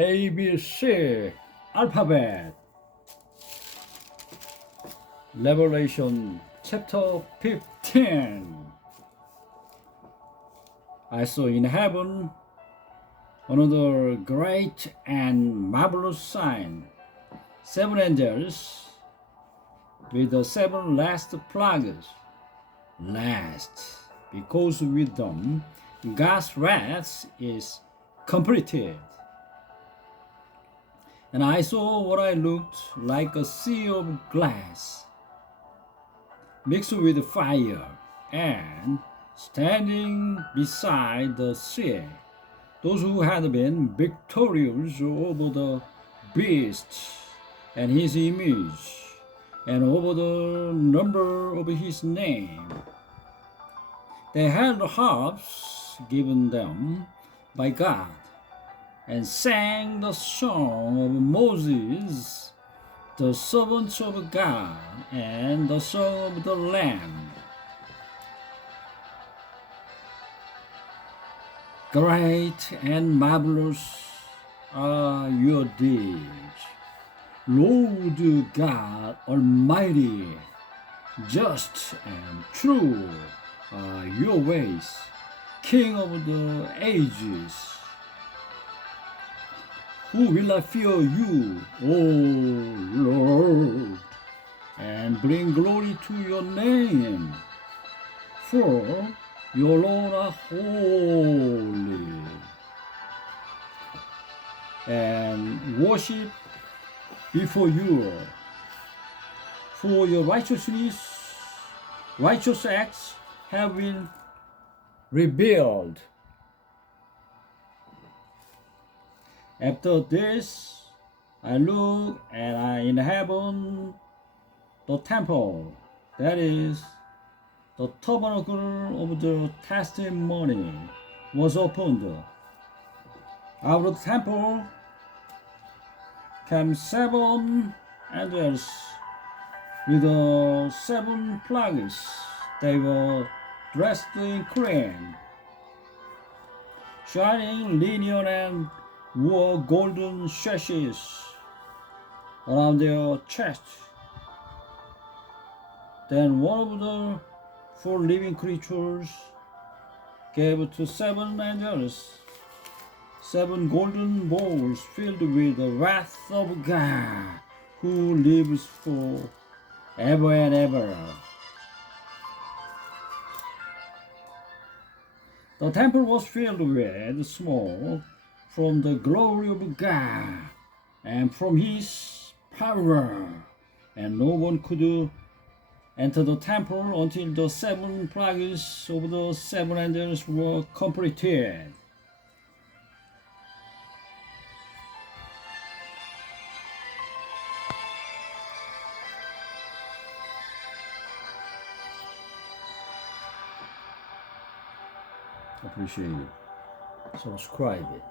A, B, C alphabet. Revelation chapter 15. I saw in heaven another great and marvelous sign. 7 angels with the 7 last plagues. Last, because with them God's wrath is completed. And I saw what I looked like a sea of glass mixed with fire, and standing beside the sea, those who had been victorious over the beast and his image, and over the number of his name. They held harps given them by God, and sang the song of Moses, the servant of God, and the song of the Lamb. Great and marvelous are your deeds, Lord God Almighty. Just and true are your ways, King of the ages. Who will not fear you, O Lord, and bring glory to your name? For your Lord are holy, and worship before you. For your righteous acts have been revealed. After this, I looked, and in heaven, the temple, that is, the tabernacle of the testimony, was opened. Out of the temple came 7 angels with the 7 plagues. They were dressed in clean, shining linen, and wore golden sashes around their chests. Then one of the 4 living creatures gave to 7 angels 7 golden bowls filled with the wrath of God, who lives for ever and ever. The temple was filled with smoke from the glory of God and from his power, and no one could enter the temple until the 7 plagues of the 7 angels were completed. Appreciate it. Subscribe it.